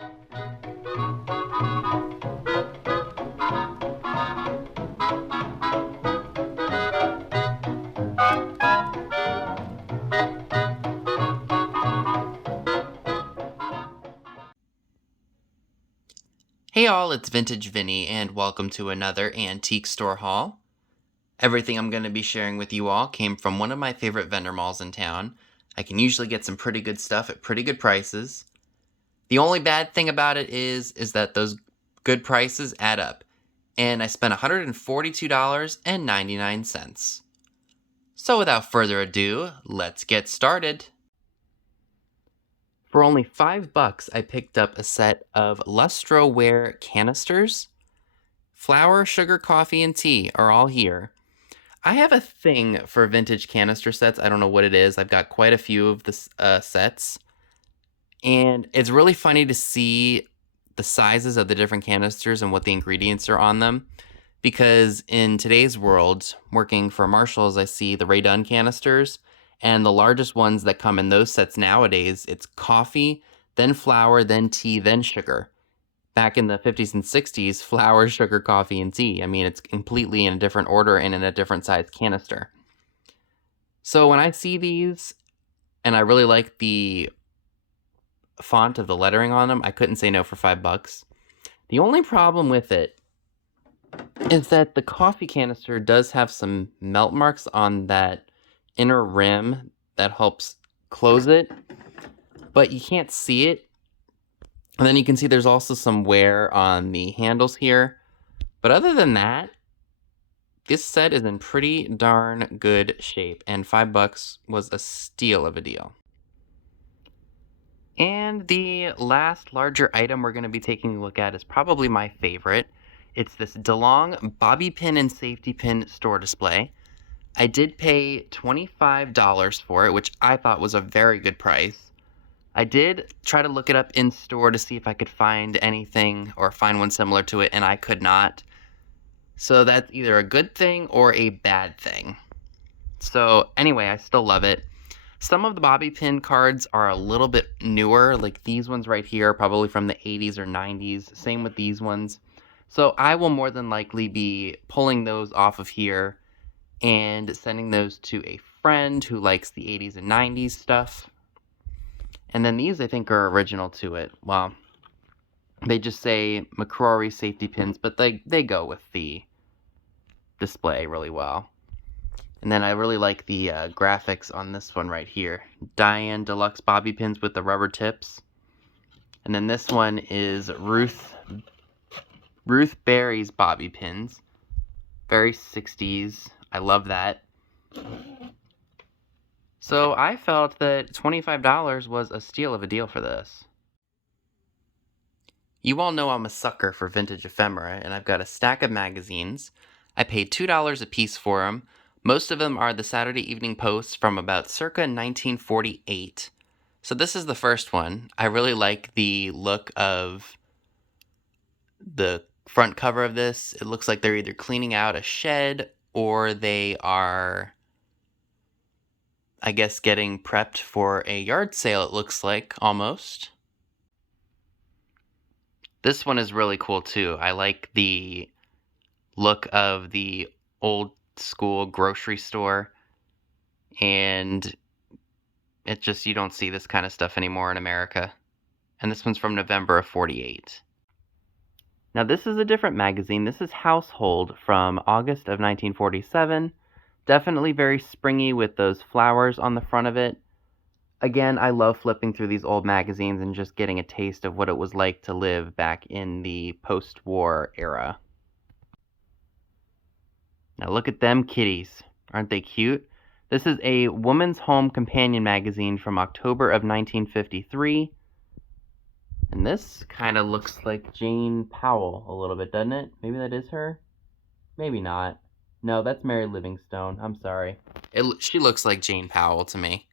Hey all, it's Vintage Vinny, and welcome to another antique store haul. Everything I'm going to be sharing with you all came from one of my favorite vendor malls in town. I can usually get some pretty good stuff at pretty good prices. The only bad thing about it is that those good prices add up, and I spent $142.99. So without further ado, let's get started. For only $5, I picked up a set of Lustroware canisters. Flour, sugar, coffee, and tea are all here. I have a thing for vintage canister sets. I don't know what it is. I've got quite a few of the sets. And it's really funny to see the sizes of the different canisters and what the ingredients are on them. Because in today's world, working for Marshalls, I see the Ray Dunn canisters. And the largest ones that come in those sets nowadays, it's coffee, then flour, then tea, then sugar. Back in the 50s and 60s, flour, sugar, coffee, and tea. I mean, it's completely in a different order and in a different size canister. So when I see these, and I really like the font of the lettering on them, I couldn't say no for $5. The only problem with it is that the coffee canister does have some melt marks on that inner rim that helps close it, but you can't see it. And then you can see there's also some wear on the handles here. But other than that, this set is in pretty darn good shape, and $5 was a steal of a deal. And the last larger item we're going to be taking a look at is probably my favorite. It's this DeLong bobby pin and safety pin store display. I did pay $25 for it, which I thought was a very good price. I did try to look it up in store to see if I could find anything or find one similar to it, and I could not. So that's either a good thing or a bad thing. So anyway, I still love it. Some of the bobby pin cards are a little bit newer, like these ones right here, probably from the 80s or 90s. Same with these ones. So I will more than likely be pulling those off of here and sending those to a friend who likes the 80s and 90s stuff. And then these I think are original to it. Well, they just say McCrory safety pins, but they go with the display really well. And then I really like the graphics on this one right here. Diane Deluxe bobby pins with the rubber tips. And then this one is Ruth Berry's bobby pins. Very 60s. I love that. So I felt that $25 was a steal of a deal for this. You all know I'm a sucker for vintage ephemera, and I've got a stack of magazines. I paid $2 a piece for them. Most of them are the Saturday Evening Post from about circa 1948. So this is the first one. I really like the look of the front cover of this. It looks like they're either cleaning out a shed or they are, I guess, getting prepped for a yard sale, it looks like, almost. This one is really cool too. I like the look of the old school grocery store, and it just, you don't see this kind of stuff anymore in America. And this one's from November of 48. Now this is a different magazine. This is Household from August of 1947. Definitely very springy with those flowers on the front of it. Again, I love flipping through these old magazines and just getting a taste of what it was like to live back in the post-war era. Now look at them kitties. Aren't they cute? This is a Woman's Home Companion magazine from October of 1953. And this kind of looks like Jane Powell a little bit, doesn't it? Maybe that is her? Maybe not. No, that's Mary Livingstone. I'm sorry. She looks like Jane Powell to me.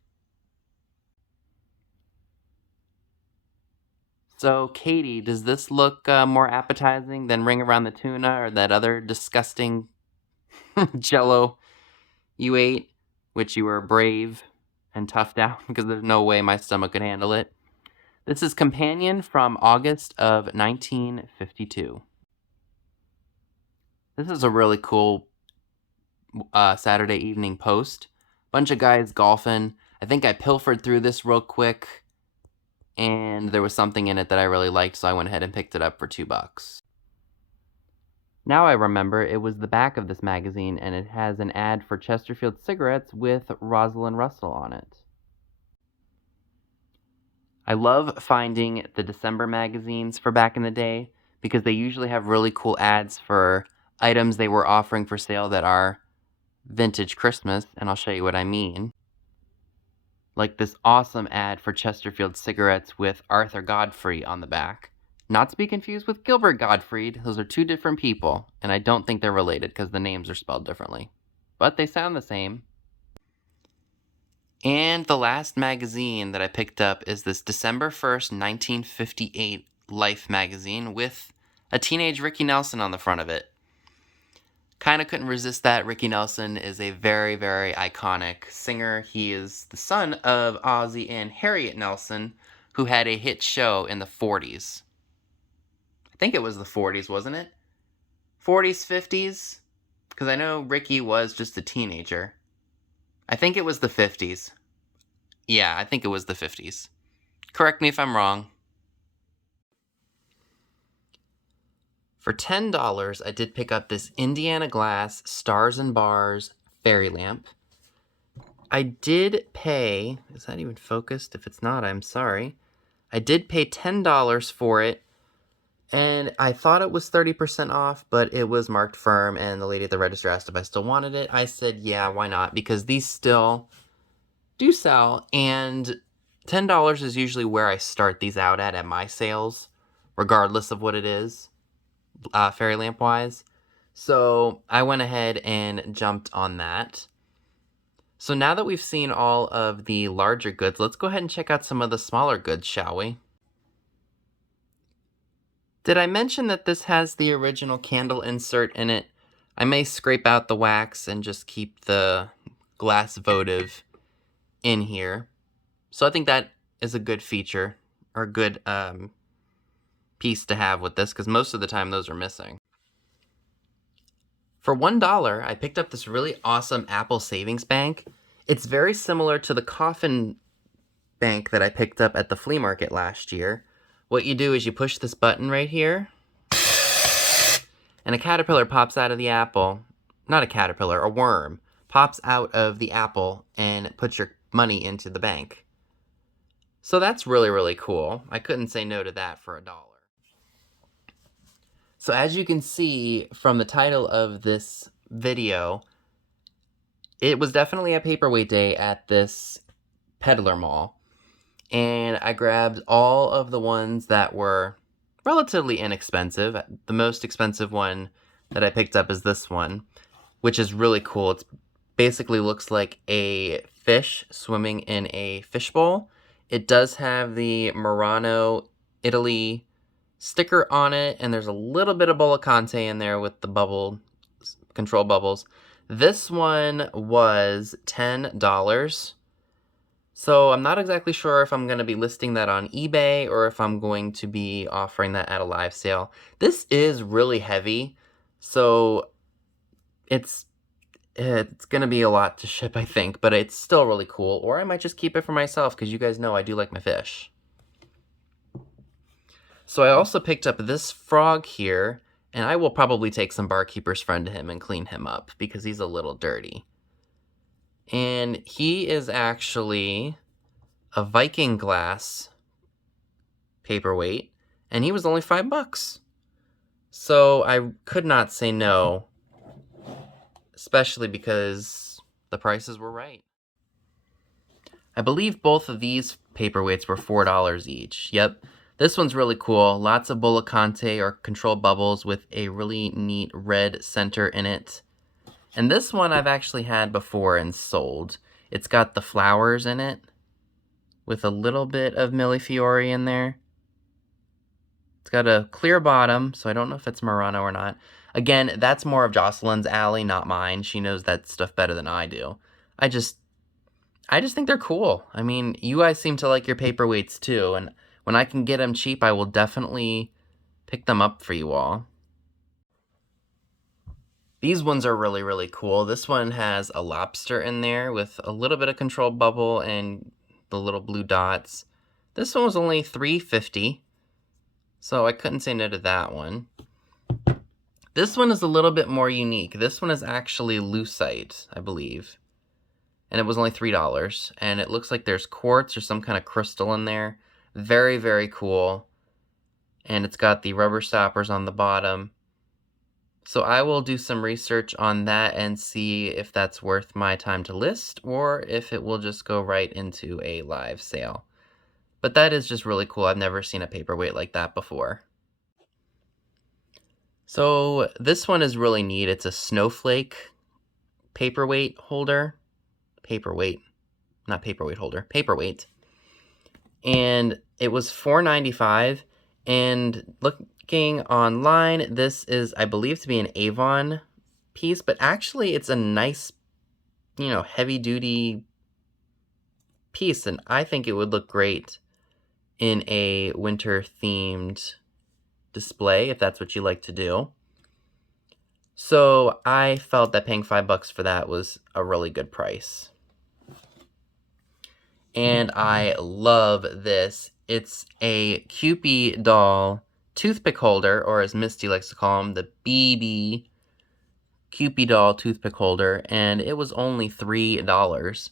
So, Katie, does this look more appetizing than Ring Around the Tuna or that other disgusting Jello you ate, which you were brave and toughed out because there's no way my stomach could handle it? This is Companion from August of 1952. This is a really cool Saturday evening post. Bunch of guys golfing. I think I pilfered through this real quick, and there was something in it that I really liked, so I went ahead and picked it up for $2. Now I remember it was the back of this magazine, and it has an ad for Chesterfield cigarettes with Rosalind Russell on it. I love finding the December magazines for back in the day because they usually have really cool ads for items they were offering for sale that are vintage Christmas, and I'll show you what I mean. Like this awesome ad for Chesterfield cigarettes with Arthur Godfrey on the back. Not to be confused with Gilbert Gottfried. Those are two different people, and I don't think they're related because the names are spelled differently. But they sound the same. And the last magazine that I picked up is this December 1st, 1958 Life magazine with a teenage Ricky Nelson on the front of it. Kind of couldn't resist that. Ricky Nelson is a very, very iconic singer. He is the son of Ozzie and Harriet Nelson, who had a hit show in the 40s. I think it was the 40s, wasn't it? 40s, 50s? Because I know Ricky was just a teenager. I think it was the 50s. Yeah, I think it was the 50s. Correct me if I'm wrong. For $10, I did pick up this Indiana Glass Stars and Bars fairy lamp. I did pay... Is that even focused? If it's not, I'm sorry. I did pay $10 for it, and I thought it was 30% off, but it was marked firm, and the lady at the register asked if I still wanted it. I said, yeah, why not? Because these still do sell, and $10 is usually where I start these out at my sales, regardless of what it is, fairy lamp wise. So I went ahead and jumped on that. So now that we've seen all of the larger goods, let's go ahead and check out some of the smaller goods, shall we? Did I mention that this has the original candle insert in it? I may scrape out the wax and just keep the glass votive in here. So I think that is a good feature, or a good piece to have with this, because most of the time those are missing. For $1, I picked up this really awesome Apple Savings Bank. It's very similar to the coffin bank that I picked up at the flea market last year. What you do is you push this button right here, and a caterpillar pops out of the apple. Not a caterpillar, a worm pops out of the apple and puts your money into the bank. So that's really, really cool. I couldn't say no to that for $1. So as you can see from the title of this video, it was definitely a paperweight day at this peddler mall. And I grabbed all of the ones that were relatively inexpensive. The most expensive one that I picked up is this one, which is really cool. It basically looks like a fish swimming in a fishbowl. It does have the Murano, Italy sticker on it, and there's a little bit of Bollicante in there with the bubble control bubbles. This one was $10. So I'm not exactly sure if I'm going to be listing that on eBay or if I'm going to be offering that at a live sale. This is really heavy, so it's going to be a lot to ship, I think, but it's still really cool. Or I might just keep it for myself because you guys know I do like my fish. So I also picked up this frog here, and I will probably take some barkeeper's friend to him and clean him up because he's a little dirty. And he is actually a Viking glass paperweight, and he was only $5. So I could not say no, especially because the prices were right. I believe both of these paperweights were $4 each. Yep. This one's really cool. Lots of Bollicante or control bubbles with a really neat red center in it. And this one I've actually had before and sold. It's got the flowers in it with a little bit of Millefiori in there. It's got a clear bottom, so I don't know if it's Murano or not. Again, that's more of Jocelyn's alley, not mine. She knows that stuff better than I do. I just think they're cool. I mean, you guys seem to like your paperweights too, and When I can get them cheap, I will definitely pick them up for you all. These ones are really, really cool. This one has a lobster in there with a little bit of control bubble and the little blue dots. This one was only $3.50, so I couldn't say no to that one. This one is a little bit more unique. This one is actually lucite, I believe. And it was only $3. And it looks like there's quartz or some kind of crystal in there. Very, very cool. And it's got the rubber stoppers on the bottom. So I will do some research on that and see if that's worth my time to list or if it will just go right into a live sale. But that is just really cool. I've never seen a paperweight like that before. So this one is really neat. It's a Snowflake Paperweight holder. Paperweight, not paperweight holder, paperweight. And it was $4.95. And looking online, this is, I believe, to be an Avon piece, but actually it's a nice, heavy duty piece. And I think it would look great in a winter themed display, if that's what you like to do. So I felt that paying $5 for that was a really good price. And I love this. It's a Kewpie doll toothpick holder, or as Misty likes to call them, the BB Kewpie doll toothpick holder, and it was only $3.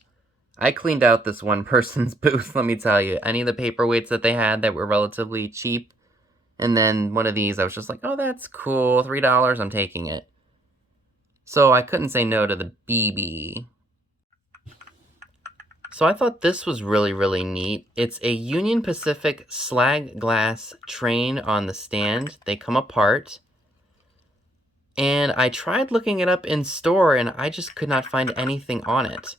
I cleaned out this one person's booth, let me tell you. Any of the paperweights that they had that were relatively cheap, and then one of these, I was just like, oh, that's cool, $3, I'm taking it. So I couldn't say no to the BB. So I thought this was really, really neat. It's a Union Pacific slag glass train on the stand. They come apart. And I tried looking it up in store, and I just could not find anything on it.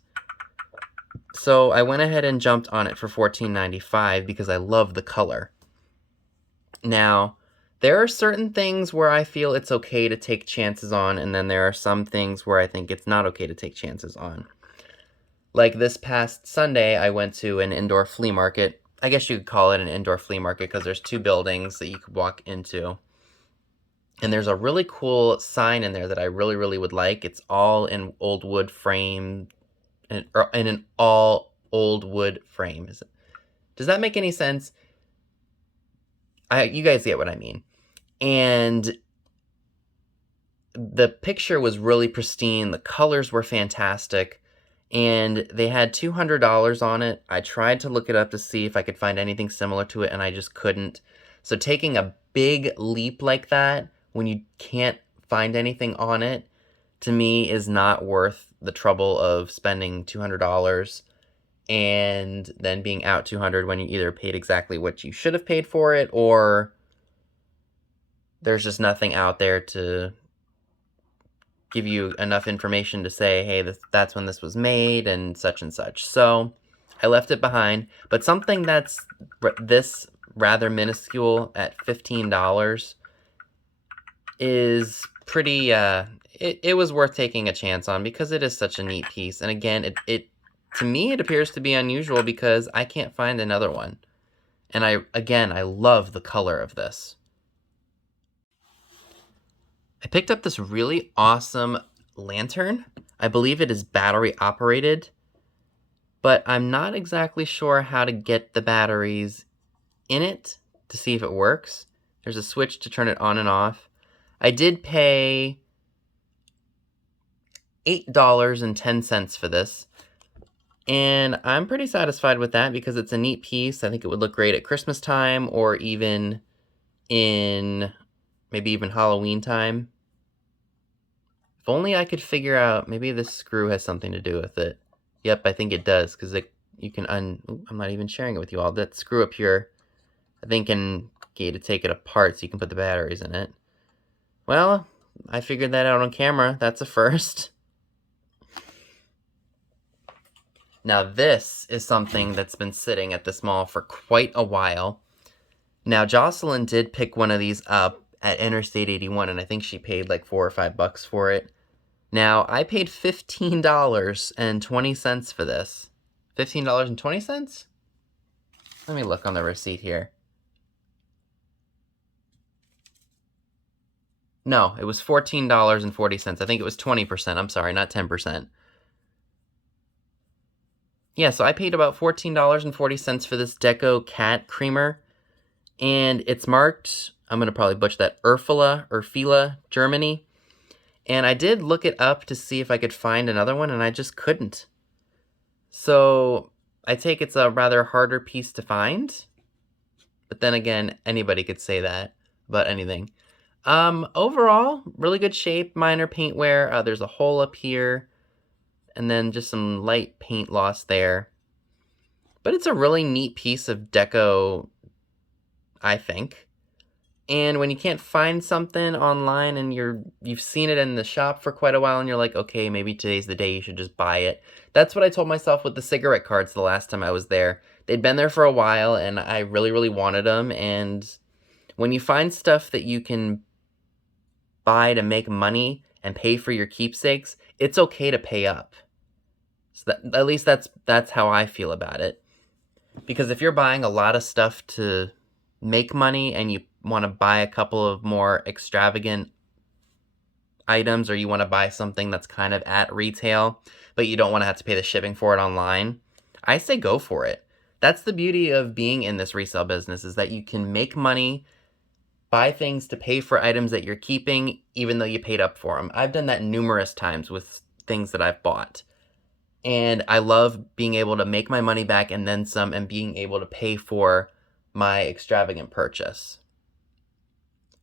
So I went ahead and jumped on it for $14.95 because I love the color. Now, there are certain things where I feel it's okay to take chances on, and then there are some things where I think it's not okay to take chances on. Like this past Sunday, I went to an indoor flea market. I guess you could call it an indoor flea market because there's 2 buildings that you could walk into. And there's a really cool sign in there that I really, really would like. It's all in old wood frame, in an all old wood frame. Does that make any sense? You guys get what I mean. And the picture was really pristine. The colors were fantastic. And they had $200 on it. I tried to look it up to see if I could find anything similar to it, and I just couldn't. So taking a big leap like that, when you can't find anything on it, to me is not worth the trouble of spending $200 and then being out $200 when you either paid exactly what you should have paid for it, or there's just nothing out there to give you enough information to say, hey, that's when this was made and such. So I left it behind. But something that's this rather minuscule at $15 is pretty, it was worth taking a chance on because it is such a neat piece. And again, to me, it appears to be unusual because I can't find another one. And I love the color of this. I picked up this really awesome lantern. I believe it is battery operated, but I'm not exactly sure how to get the batteries in it to see if it works. There's a switch to turn it on and off. I did pay $8.10 for this, and I'm pretty satisfied with that because it's a neat piece. I think it would look great at Christmas time or even in maybe even Halloween time. If only I could figure out, maybe this screw has something to do with it. Yep, I think it does, because you can I'm not even sharing it with you all. That screw up here, I think, can get you to take it apart so you can put the batteries in it. Well, I figured that out on camera. That's a first. Now this is something that's been sitting at this mall for quite a while. Now Jocelyn did pick one of these up at Interstate 81, and I think she paid like $4 or $5 for it. Now, I paid $15.20 for this. $15.20? Let me look on the receipt here. No, it was $14.40. I think it was 20%. I'm sorry, not 10%. Yeah, so I paid about $14.40 for this Deco cat creamer, and it's marked, I'm going to probably butcher that, Erfila, Germany. And I did look it up to see if I could find another one, and I just couldn't. So I take it's a rather harder piece to find. But then again, anybody could say that about anything. Overall, really good shape, minor paint wear. There's a hole up here, and then just some light paint loss there. But it's a really neat piece of deco, I think. And when you can't find something online and you've seen it in the shop for quite a while and you're like, okay, maybe today's the day you should just buy it. That's what I told myself with the cigarette cards the last time I was there. They'd been there for a while and I really, really wanted them. And when you find stuff that you can buy to make money and pay for your keepsakes, it's okay to pay up. So at least that's how I feel about it. Because if you're buying a lot of stuff to make money and you want to buy a couple of more extravagant items, or you want to buy something that's kind of at retail, but you don't want to have to pay the shipping for it online, I say go for it. That's the beauty of being in this resale business, is that you can make money, buy things to pay for items that you're keeping, even though you paid up for them. I've done that numerous times with things that I've bought. And I love being able to make my money back and then some, and being able to pay for my extravagant purchase.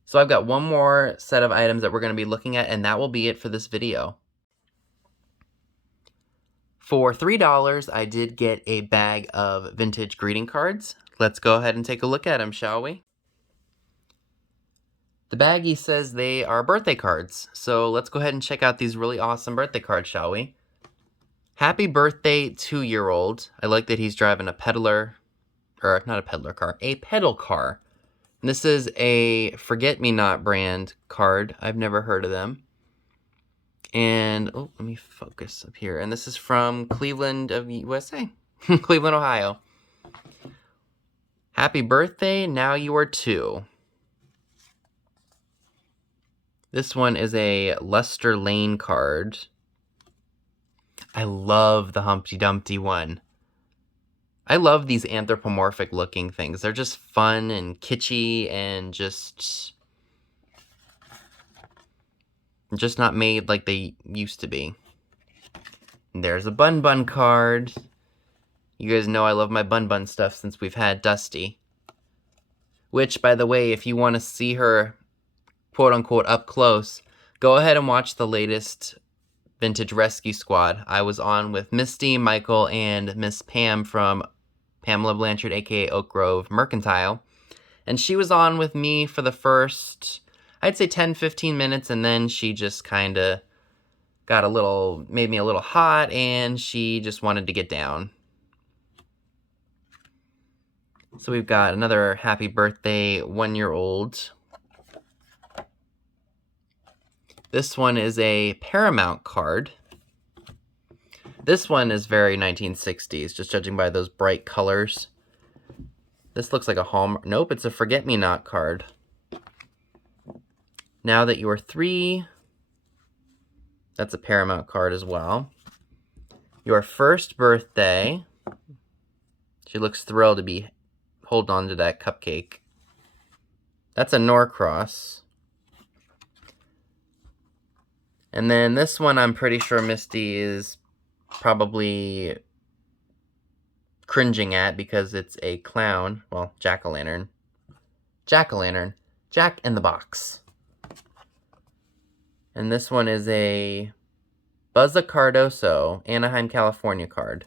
So I've got one more set of items that we're going to be looking at, and that will be it for this video. For $3, I did get a bag of vintage greeting cards. Let's go ahead and take a look at them, shall we? The baggie says they are birthday cards, so let's go ahead and check out these really awesome birthday cards, shall we? Happy birthday, 2-year-old. I like that he's driving a peddler, or not a peddler car, a pedal car. And this is a Forget-Me-Not brand card. I've never heard of them. And, oh, let me focus up here. And this is from Cleveland of USA. Cleveland, Ohio. Happy birthday, now you are 2. This one is a Lester Lane card. I love the Humpty Dumpty one. I love these anthropomorphic looking things. They're just fun and kitschy and just not made like they used to be. And there's a Bun Bun card. You guys know I love my Bun Bun stuff since we've had Dusty. Which, by the way, if you want to see her quote-unquote up close, go ahead and watch the latest Vintage Rescue Squad. I was on with Misty, Michael, and Miss Pam from Pamela Blanchard, aka Oak Grove Mercantile. And she was on with me for the first, I'd say 10-15 minutes, and then she just kind of made me a little hot, and she just wanted to get down. So we've got another happy birthday 1-year-old. This one is a Paramount card. This one is very 1960s, just judging by those bright colors. This looks like a Hallmark. Nope, it's a Forget-Me-Not card. Now that you are 3. That's a Paramount card as well. Your first birthday. She looks thrilled to be holding on to that cupcake. That's a Norcross. And then this one, I'm pretty sure Misty is probably cringing at because it's a clown. Well, jack-o'-lantern. Jack-o'-lantern. Jack in the Box. And this one is a Buzza Cardoso, Anaheim, California card.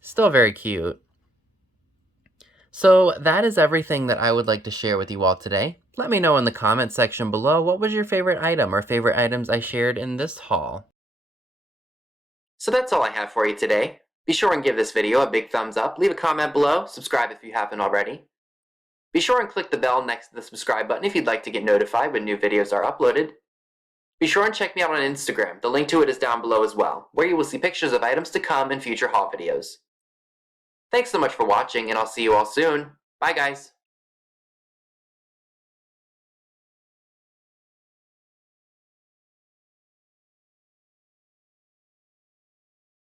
Still very cute. So that is everything that I would like to share with you all today. Let me know in the comment section below, what was your favorite item or favorite items I shared in this haul. So that's all I have for you today. Be sure and give this video a big thumbs up, leave a comment below, subscribe if you haven't already. Be sure and click the bell next to the subscribe button if you'd like to get notified when new videos are uploaded. Be sure and check me out on Instagram, the link to it is down below as well, where you will see pictures of items to come in future haul videos. Thanks so much for watching, and I'll see you all soon. Bye guys!